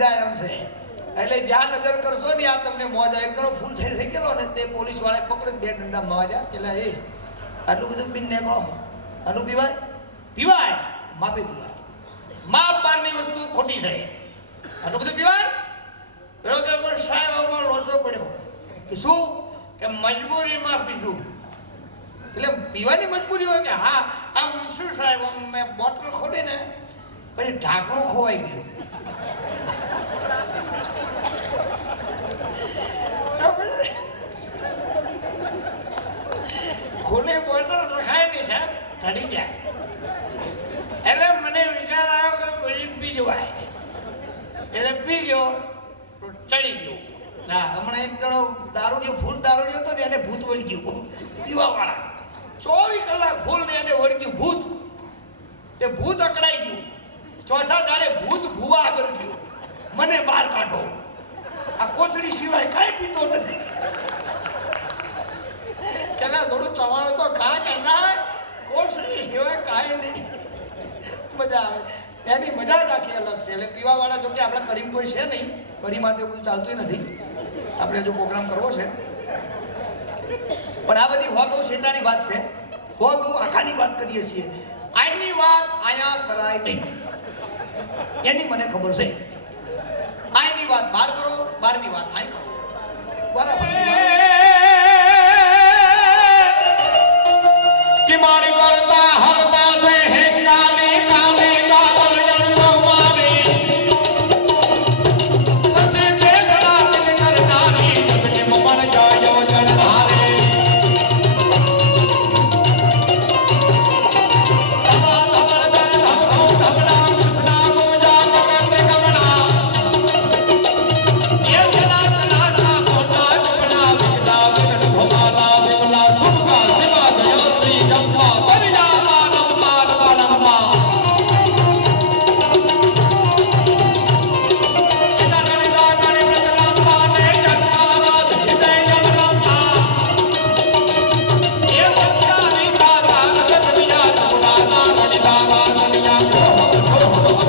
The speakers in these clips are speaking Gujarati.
મજા એમ છે એટલે જ્યાં નજર કરશો ને આ તમને મોજ આવે. જણો ફૂલ થઈ થઈ ગયેલો ને તે પોલીસ વાળાએ પકડી બે ડંડા માર્યા એટલે એ, આટલું બધું પીને નીકળો. આટલું પીવાય? પીવાય. માપે પીવાય. માપ બારની વસ્તુ ખોટી છે. આટલું બધું પીવાય? બરોબર, પણ સાહેબ, આમાં લોચો પડ્યો. કે શું? કે મજબૂરીમાં પીધું. એટલે પીવાની મજબૂરી હોય કે હા, આમ શું સાહેબ મેં બોટલ ખોલી ને, પછી ઢાંકણું ખોવાઈ ગયું ખુલ્લી બોટલ રખાય નહીં સાહેબ ચડી જાય એટલે મને વિચાર આવ્યો કે પછી પી જવાય એટલે પી ગયો ચડી ગયો. ના હમણાં એક જણો દારૂડિયો ફૂલ દારૂડિયો હતો ને એને ભૂત વળી ગયું. પીવાવાળા. ચોવીસ કલાક ફૂલ ને એને વળી ગયું ભૂત. એ ભૂત અકળાઈ ગયું. ચોથા દાડે ભૂત ભૂવા આગળ ગયું. મને બહાર કાઢો. આ કોથળી સિવાય કાંઈ પીતો નથી. પેલા થોડું ચવાણું તો ખા કે ના? મજા આવે. એની મજા જ આખી અલગ છે. એટલે પીવાવાળા જો કે આપણે કરીમ કોઈ છે નહીં. કરીમાં તો બધું ચાલતું નથી. આપણે જો પ્રોગ્રામ કરવો છે. પણ આ બધી હો ગૌ શેટાની વાત છે. હો ગૌ આખાની વાત કરીએ છીએ. આની વાત આયા કરાય નહીં. એની મને ખબર છે. આની વાત બહાર કરો બહારની વાત આય કરો. બરાબર.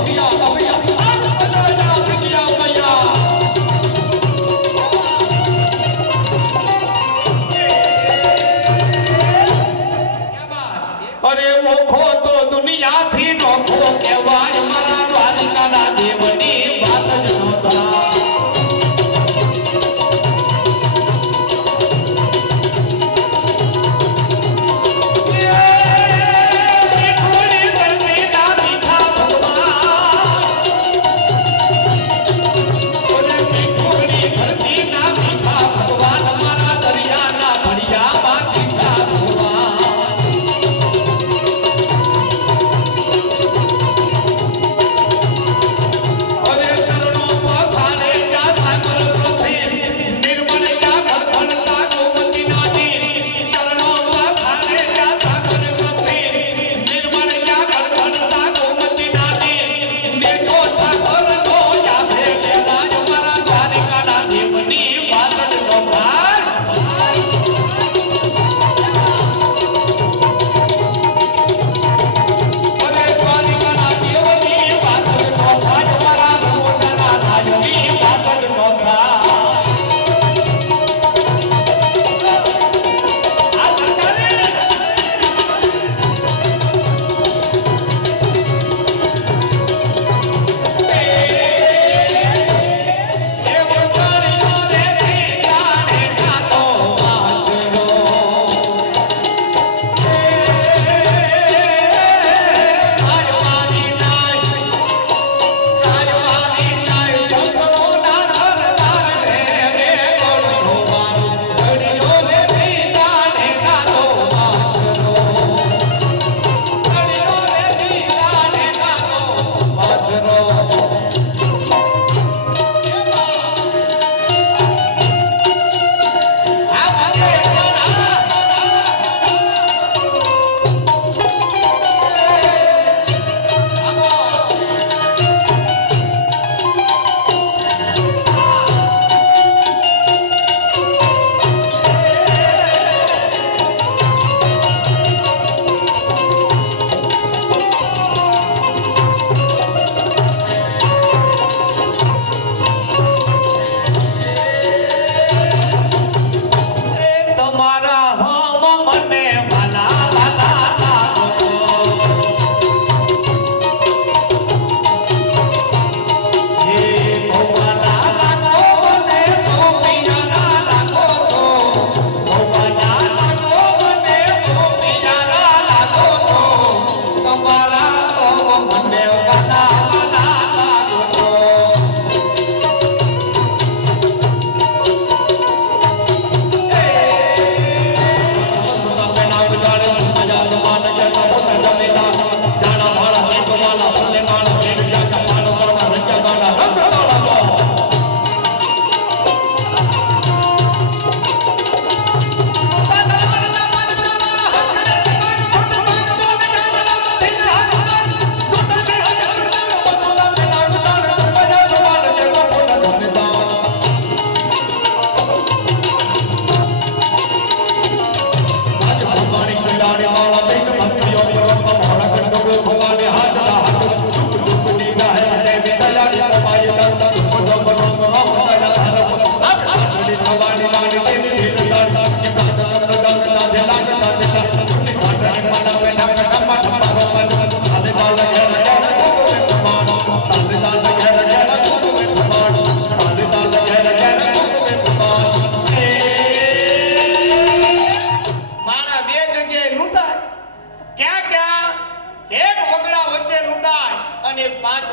必要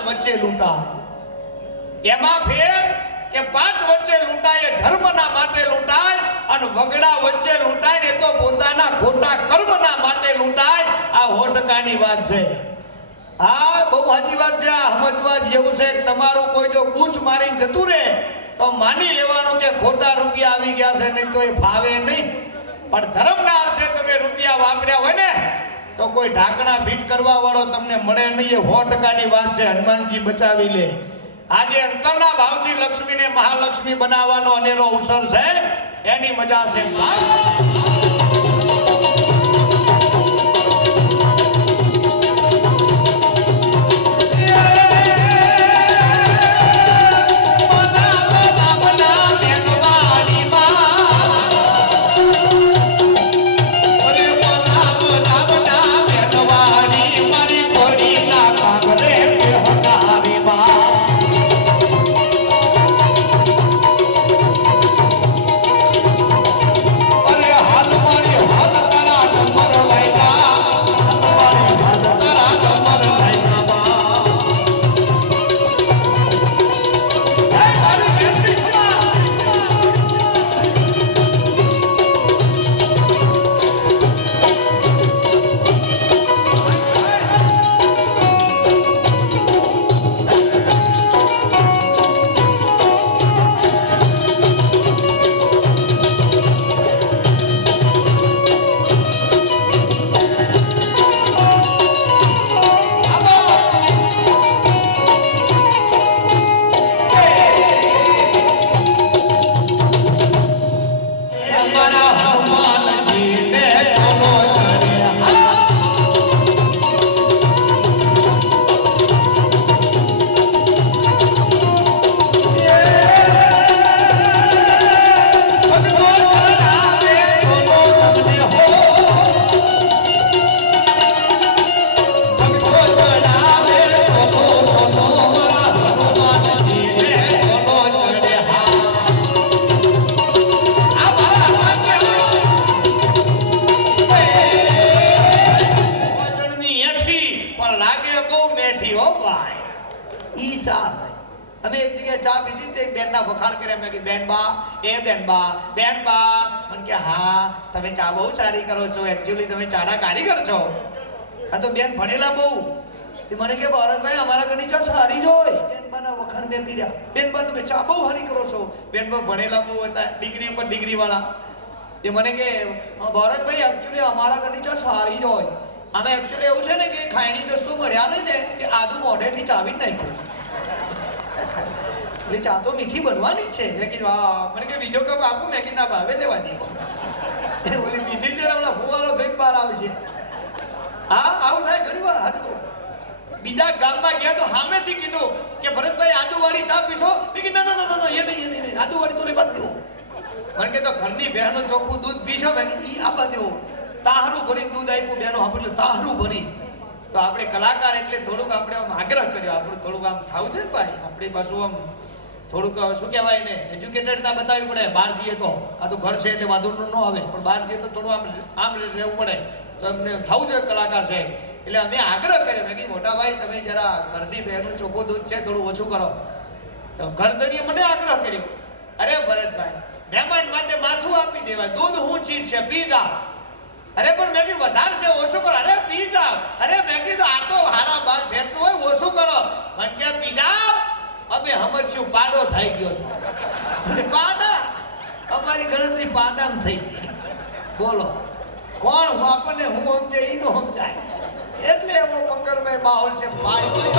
વચ્ચે લૂંટાય. એમાં ફેર કે પાંચ વચ્ચે લૂંટાય ધર્મના માટે લૂંટાય અને વગડા વચ્ચે લૂંટાય ને તો પોતાના ખોટા કર્મના માટે લૂંટાય. આ હોટકાની વાત છે. હા, બહુ સાચી વાત છે. આ સમજવા જેવું છે તમારું કોઈ જો કૂચ મારીને જતું રહે, તો માની લેવાનું કે ખોટા રૂપિયા આવી ગયા છે, નહીં તો એ ફાવે નહીં. પણ ધર્મના અર્થે તમે રૂપિયા વાપર્યા હોય ને તો કોઈ ઢાંકણા ફીટ કરવા વાળો તમને મળે નહીં એ સો ટકાની વાત છે. હનુમાનજી બચાવી લે. આજે અંતરના ભાવથી લક્ષ્મીને મહાલક્ષ્મી બનાવવાનો અનેરો અવસર છે. એની મજા છે. ચા અમે એક જગ્યાએ ચા પીધી તે બેનના વખાણ કર્યા. મેં કે બેન બા, એ બેન બા બેન બા. મને કે, હા, તમે ચા બહુ સારી કરો છો. એકચ્યુઅલી તમે ચાના કારીગર છો. હા, તો બેન ભણેલા બહુ. તે મને કે ભરતભાઈ અમારા ઘરની ચા સારી જ હોય. બેનબાના વખાણ મેં કર્યા. બેનબા તમે ચા બહુ સારી કરો છો. બેનબા ભણેલા બહુ હતા, ડિગ્રી ઉપર ડિગ્રી વાળા તે મને કે ભરતભાઈ એકચ્યુઅલી અમારા ઘરની ચા સારી જ હોય. અમે એકચ્યુઅલી એવું છે ને કે ખાયણી દોસ્તો મળ્યા નહીં ને, કે આદુ મોઢેથી ચાવી જ નાખ્યું. એટલે ચા તો મીઠી બનવાની જ છે. મેં કીધું હા મને કે બીજો કપ આપું મેં કીધું ના ભાવે લેવા દે. એ ઓલી મીઠી છે હમણાં ફુવારો થઈને બહાર આવશે. હા આવું થાય ઘણી વાર હાચું બીજા ગામમાં ગયા તો સામેથી કીધું કે ભરતભાઈ આદુવાળી ચા પીશો? મેં કીધું ના ના ના એ નહીં એ નહીં, આદુવાળી તો નહીં બાદ દેવો મને કે તો ઘરની બહેનો ચોખ્ખું દૂધ પીશો? મેં એ આબા દેવો તાહરું ભરીને દૂધ આપ્યું બેનો સાંભળ્યું તાહરું ભરી. તો આપણે કલાકાર એટલે થોડુંક આપણે આમ આગ્રહ કર્યો આપણું થોડુંક આમ થવું છે ને ભાઈ આપણી પાછું આમ થોડુંક શું કહેવાય ને એજ્યુકેટેડ ના બતાવવી પડે. બહાર જઈએ તો. આ તો ઘર છે એટલે વાંધો ન આવે. પણ બહાર જઈએ તો થોડું આમ આમ રહેવું પડે. તો એમને થવું જોઈએ કલાકાર છે એટલે અમે આગ્રહ કર્યો. મેં કીધું મોટાભાઈ તમે જરા ઘરની બહેનું ચોખ્ખું દૂધ છે, થોડું ઓછું કરો. તો ઘરધણીએ મને આગ્રહ કર્યો. અરે ભરતભાઈ, મહેમાન માટે માથું આપી દેવાય. દૂધ હું ચીજ છે, પી જાઓ અરે, પણ મેં કીધું વધારશે ઓછું કરો. અરે, પી જાઓ અરે, મેં કીધું, આ તો હારા બાર ફેટનું હોય, ઓછું કરો. મને કે, પી જાઓ. અમે હમરશું પાડો થઈ ગયો હતો પાડા? અમારી ગણતરી પાડામાં થઈ ગઈ. બોલો, કોણ આપણને હું સમજે એ નો સમજાય. એટલે એવો મંગલમય માહોલ છે પાડી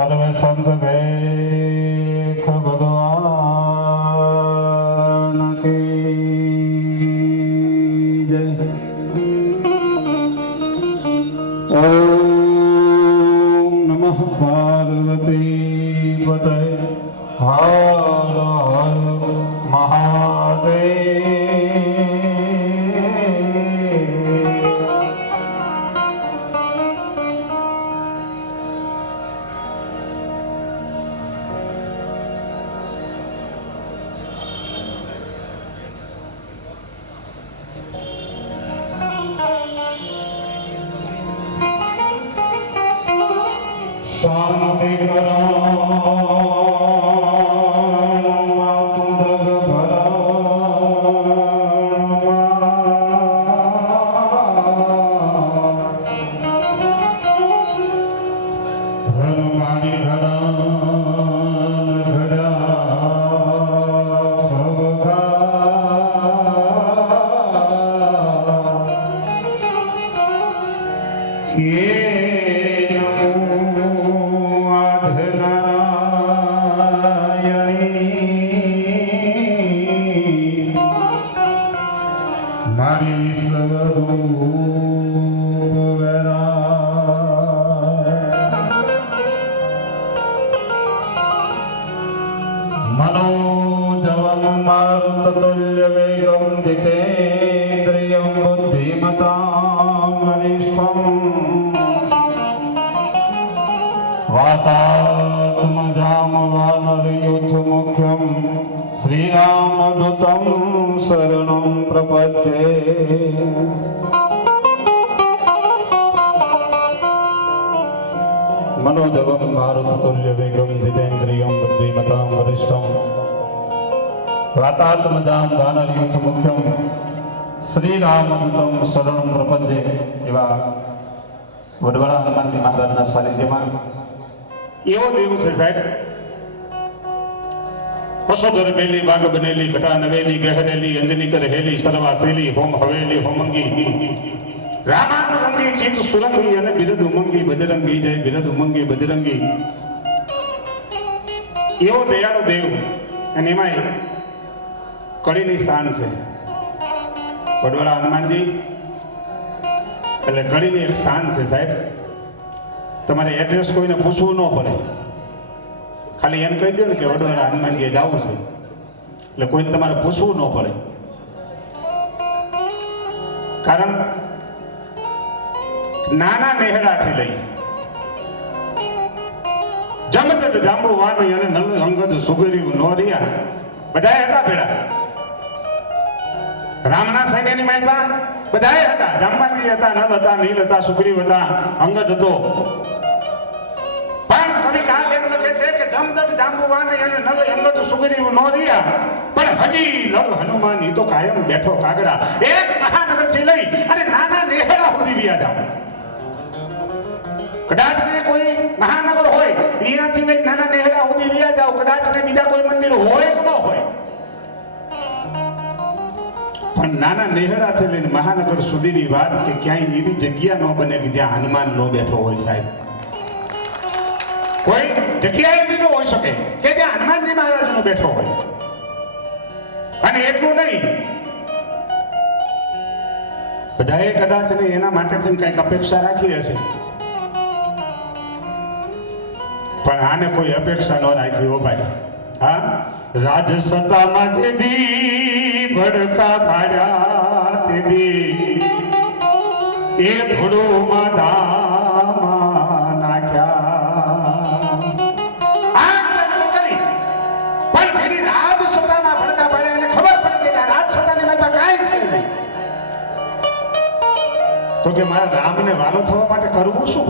सर्वसंत भगवान ्यामवानर्युथमुख्यं श्रीरामदूतं शरणं प्रपद्ये मनोजवं मारुततुल्यवेगं जितेन्द्रियं बुद्धिमतां वरिष्ठं वातात्मजां वानर्युथमुख्यं શ્રીરામદૂતમ શરણમ પ્રપદ્ય એવા વડવાળા હનુમાનજી મહારાજના સાનિધ્યમાં એવો દેવ છે સાહેબ. પશોધર બેલી બાગ બનેલી, ઘટા નવેલી, ગહેરેલી અંજની કરેલી સરવા સેલી હોમ હવેલી, હોમંગી. રામાન ચિત સુરંગી અને બિરદ ઉમંગી, બજરંગી જય, બિરદ ઉમંગી, બજરંગી. એવો દયાળુ દેવ. અને એમાં કડીની શાન છે. વડવાળા હનુમાનજી, એટલે કડીની એક શાન છે સાહેબ. તમારે એડ્રેસ કોઈને પૂછવું ન પડે. ખાલી એમ કહી દો ને કે વડોદરા હનુમાનજીએ જવું છે. એટલે કોઈને તમારે પૂછવું ન પડે. કારણ નાના નેહડાથી લઈ જમતટ જાંબુવાની અને નલ અંગદ સુગરી નોરિયા બધાએ હતા ભેળા. રામના સૈન્યની મહેલમાં બધાએ હતા. જાંબાજી હતા, નલ હતા, નીલ હતા, સુગ્રીવ હતા, અંગદ હતો. જાંબુવાન અને નલ અંગદ સુગ્રીવ નોરિયા પણ હજી લવ હનુમાન ઈ તો કાયમ બેઠો કાગડા. એક મહાનગરથી લઈ અને નાના નેહડા સુધી વ્યા જાવ કદાચ ને કોઈ મહાનગર હોય અહીંયાથી લઈ નાના નેહરા સુધી વ્યા જાવ કદાચ ને બીજા કોઈ મંદિર હોય કે ન હોય. પણ નાના નેહડાથી લઈને મહાનગર સુધીની વાત કે ક્યાંય એવી જગ્યા ન બને કે જ્યાં હનુમાન ન બેઠો હોય સાહેબ. કોઈ જગ્યાએ ન હોઈ શકે કે જે હનુમાનજી મહારાજ નો બેઠો હોય. અને એટલું નહીં. બધાએ કદાચ ને એના માટે થઈને કંઈક અપેક્ષા રાખી હશે. પણ આને કોઈ અપેક્ષા ન રાખી હો ભાઈ. હા? રાજ સત્તામાં જે દી ભડકા ભાડ્યા તે દી, એ ધૂળોમાં ધામા તો કે મારા રામને વાલો થવા માટે કરવું શું?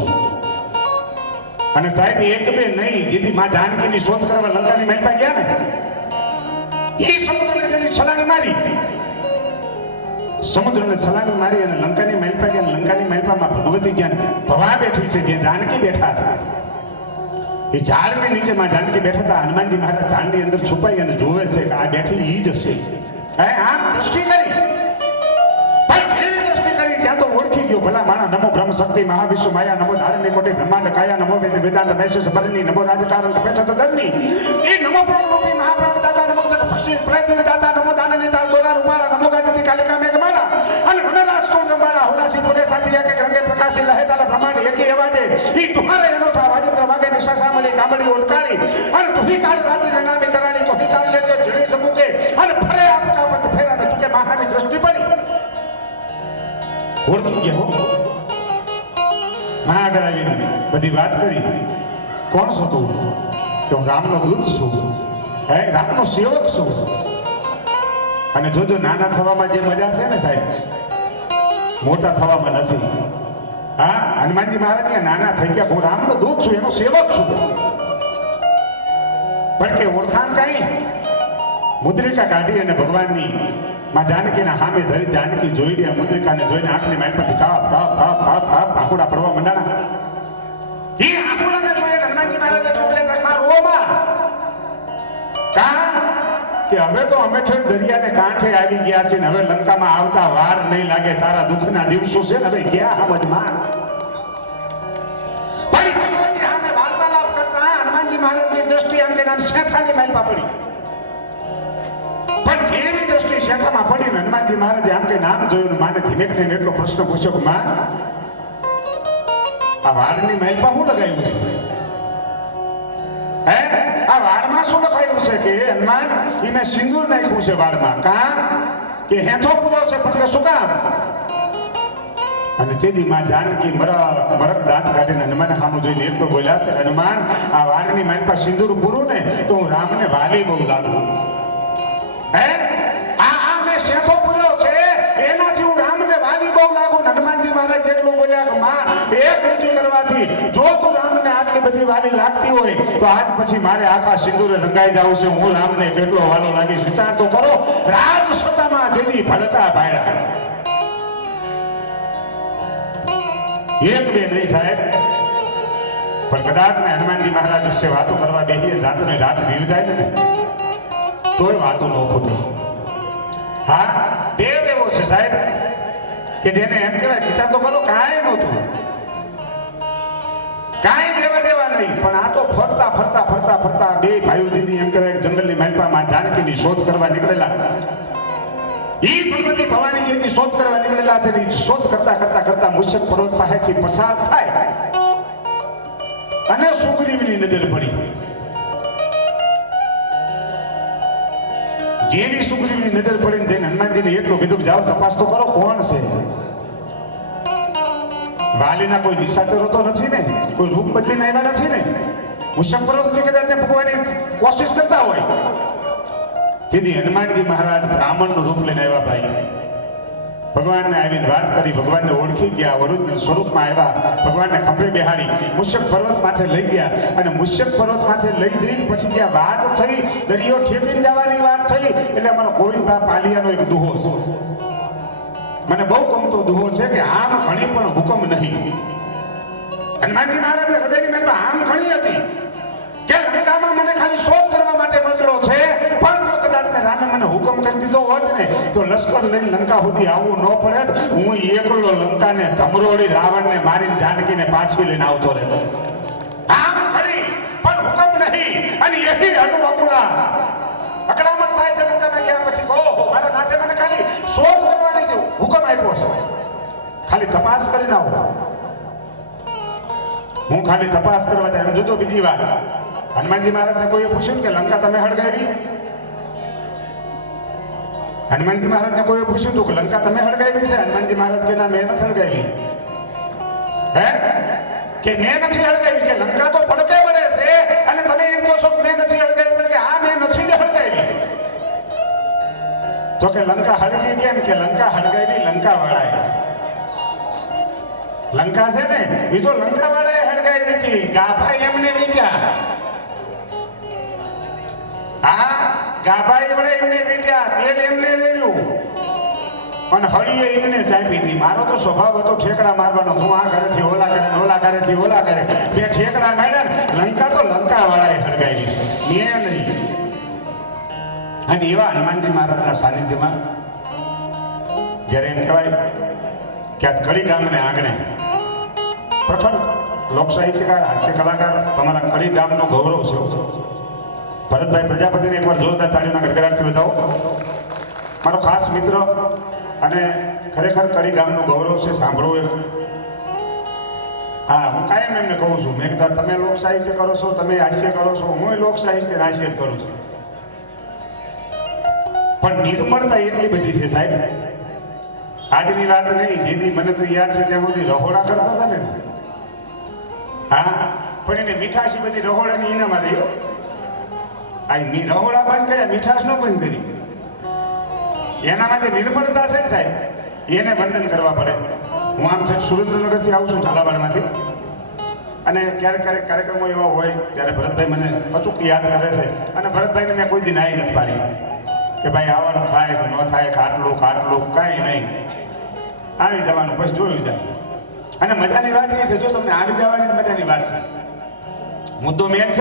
અને સાહેબ, એક બે નહીં, જેથી માં જાનકીની શોધ કરવા લંકાની મહેલમાં ગયા ને? એ સમુદ્રને જેની છલાંગ મારી. સમુદ્રને છલાંગ મારી અને લંકાની મહેલપા ગયા લંકાની મહેલપામાં ભગવતી જ્યાં ભવા બેઠી છે જે જાનકી બેઠા છે, એ ઝાડની નીચે માં જાનકી બેઠા હતા. હનુમાનજી મહારાજ ઝાડની અંદર છુપાઈ અને જોવે છે કે આ બેઠી ઈ જ હશે આમ દૃષ્ટિ ગયો ભલા અને મને રાસ્તો ગમાડા હુલાસી રંગે પ્રકાશી લહે બ્રહ્માંડ, એકી અવાજે. ઈ તમારે અનોઠા વાજિત્ર વાગે નિશા મળી અને તુહી કાળ રાત્રિ નામે ઓળખી ગયા માં આગળ આવીને બધી વાત કરી. કોણ છો તું કે હું રામનો દૂત છું. હે, રામનો સેવક છું. અને જોજો નાના થવામાં જે મજા છે ને સાહેબ, મોટા થવામાં નથી. હા, હનુમાનજી મહારાજ નાના થઈ ગયા. હું રામનો દૂત છું, એનો સેવક છું. પણ કે ઓળખાણ કઈ? મુદ્રિકા કાઢી અને ભગવાનની માં જાનકીના સામે ધરી જાનકી જોઈ રહ્યા, મુદ્રિકાને જોઈને આંખની માલમાંથી કાપ કાપ કાપ કાપ કાપ આંકુડા પડવા મંડાણા. એ આંકુડાને જોઈને હનુમાનજી મહારાજે ટોકલે ઘરમાં રોમાં કા કે હવે તો અમે ઠેર દરિયાને કાંઠે આવી ગયા છે ને હવે લંકામાં આવતા વાર નહીં લાગે, તારા દુઃખના દિવસો છે ને હવે ગયા સમજમાં પણ ભગવાનની સામે વાર્તાલાપ કરતા હનુમાનજી મહારાજની દ્રષ્ટિ નામ શેઠાની માલમાં પડી. કેવી દ્રષ્ટિ શેઠામાં પડી હનુમાનજી મહારાજે આમ નામ જોયું માને ધીમેક થઈને એટલો પ્રશ્ન પૂછ્યો કે માં, આ વાળની મહેલમાં શું લગાવ્યું છે? હે? આ વાળમાં શું લખાયું છે કે હનુમાન એ મેં સિંદૂર નાખ્યું છે વાળમાં કા? કે હેઠો પૂરો છે પણ શું કામ? અને તેથી માં જાનકી મરક મરક દાંત કાઢીને હનુમાન સામે જોઈને એટલો બોલ્યા છે, હનુમાન, આ વાળની મારી પાસે સિંદૂર પૂરું ને તો હું રામને વાલી બહુ લાગુ હે આ આ મેં શેઠો પૂર્યો છે એનાથી હું વાલી લાગુ હનુમાનજી મહારાજ જેટલું બોલ્યા કે માં એક લીટી કરવાથી જો તું રામને આટલી બધી વાલી લાગતી હોય, તો આજ પછી મારે આખા સિંદૂરે લંગાઈ જવું છે. હું રામને કેટલો વાલો લાગીશ? વિચાર તો કરો. રાજ સત્તામાં જેથી ભડકા ભાયડા એક બે નહીં સાહેબ. પણ કદાચ ને હનુમાનજી મહારાજ વિશે વાતો કરવા બેસીએ, રાતને રાત વીવ જાય ને. તોય વાતો ન ખૂટે. હા, દેવ એવો છે સાહેબ. કે જેને એમ કહેવાય વિચાર તો કરો કાંઈ નહોતું. કાંઈ દેવા દેવા નહીં, પણ આ તો ફરતા ફરતા ફરતા ફરતા બે ભાઈઓ દીદી એમ કહેવાય જંગલની મહેલપામાં જાનકીની શોધ કરવા નીકળેલા. ઈ ભગવતી ભવાનીજીની શોધ કરવા નીકળેલા છે ને શોધ કરતા કરતા કરતા મુશક પર્વત પાસેથી પસાર થાય. અને સુગ્રીવની નજર પડી. જેવી સુગ્રીવની નજર પડીને જઈને હનુમાનજીને એટલું કીધું કે જાઓ તપાસ તો કરો, કોણ છે? વાલીના કોઈ નિશાચરો તો નથી ને? કોઈ રૂપ બદલીને આવ્યા નથી ને? મુશક કદાચ તે કોશિશ કરતા હોય. તેથી હનુમાનજી મહારાજ બ્રાહ્મણનું રૂપ લઈને આવ્યા ભાઈ. ભગવાનને આવીને વાત કરી, ભગવાનને ઓળખી ગયા વરુદના સ્વરૂપમાં આવ્યા, ભગવાનને ખંભે બેહાડી, મુશ્યક પર્વત માથે લઈ ગયા અને મુશ્યક પર્વત માથે લઈ જઈને પછી જ્યાં વાત થઈ, દરિયો ઠેકીને જવાની વાત થઈ, એટલે અમારો ગોવિંદભા પાલિયાનો એક દુહો મને બહુ ગમતો દુહો છે કે આમ ઘણી પણ હુકમ નહીં. હનુમાનજી મહારાજને હૃદયની મેં આમ ઘણી હતી. કે લંકામાં મને ખાલી શોધ કરવા માટે મોકલો છે પણ જો કદાચ ને રામે મને હુકમ કરી દીધો હોત ને, તો લશ્કર લઈને લંકા સુધી આવવું ન પડે હું એકલો લંકાને ધમરોડી રાવણને મારીને જાનકીને પાછી લઈને આવતો રહેતો. આમ ખરી પણ હુકમ નહીં. અને એહી અનુવકુલા અકડામણ થાય છે લંકામાં ગયા પછી? ઓહો, મારા નાથે મને ખાલી શોધ કરવા નહીં દઉં. હુકમ આપ્યો છે. ખાલી તપાસ કરીને આવો. હું ખાલી તપાસ કરવા જાય જુદો બીજી વાત હનુમાનજી મહારાજને કોઈએ પૂછ્યું કે, લંકા, તમે હળગાવી? હનુમાનજી મહારાજને કોઈ પૂછ્યું હતું કે લંકા તમે હળગાવી છે? હનુમાનજી મહારાજ કે ના, મેં નથી હળગાવી. હે? કે મેં નથી હળગાવી? કે લંકા તો પડકે વળે છે અને તમે એમ કહો છો કે મેં નથી હળગાવી કે આ મેં નથી ને હળગાવી. તો કે લંકા હળગી કેમ? કે લંકા હળગાવી લંકા વાળાએ લંકા છે ને, એ તો લંકા વાળાએ હળગાવી હતી. ગાભા એમને વીટ્યા. હા વડે એમને પીટ્યા, તેલ એમને રેડ્યું. અને હળીએ એમને ચાપી હતી. મારો તો સ્વભાવ હતો ઠેકડા મારવાનો. હું આ ઘરેથી ઓલા કરે ઓલા ઓલા ઘરેથી ઓલા કરે બે ઠેકડા માર્યા લંકા તો લંકા વાળાએ હળગાવી મેં નહીં. અને એવા હનુમાનજી મહારાજના સાનિધ્યમાં, જ્યારે એમ કહેવાય કે આ કળી ગામને આંગણે પ્રખંડ લોકસાહિત્યકાર, હાસ્ય કલાકાર, તમારા કળી ગામનો ગૌરવ છે. ભરતભાઈ પ્રજાપતિને એકવાર જોરદાર તાળીઓના ગડગડાટથી બતાવો. મારો ખાસ મિત્ર અને ખરેખર કડી ગામનું ગૌરવ છે સાંભળવું હા, હું કાયમ એમને કહું છું, મેં કીધા, તમે લોક સાહિત્ય કરો છો, તમે હાસ્ય કરો છો, હું લોક સાહિત્ય હાસ્ય જ કરું છું. પણ નિર્મળતા એટલી બધી છે સાહેબ. આજની વાત નહીં જેથી મને તો યાદ છે, ત્યાં સુધી રહોડા કરતા હતા ને. હા, પણ એને મીઠાશી બધી રહોડાની એનામાં રહ્યો આ બંધ કર્યા મીઠાશ નો બંધ કરી એના માટે નિર્મળતા છે સાહેબ? એને વંદન કરવા પડે. હું આમ છે સુરેન્દ્રનગરથી આવું છું, ઝાલાવાડમાંથી. અને ક્યારેક ક્યારેક કાર્યક્રમો એવા હોય ત્યારે ભરતભાઈ મને અચૂક યાદ કરે છે. અને ભરતભાઈને મેં કોઈ દી નાઈ નથી પાડી કે ભાઈ આવવાનું થાય ન થાય, ખાટલું ખાટલું, કાંઈ નહીં. આવી જવાનું પછી જોયું જાય. અને મજાની વાત એ છે, જો તમને આવી જવાની મજાની વાત છે. મુદ્દો મેન છે.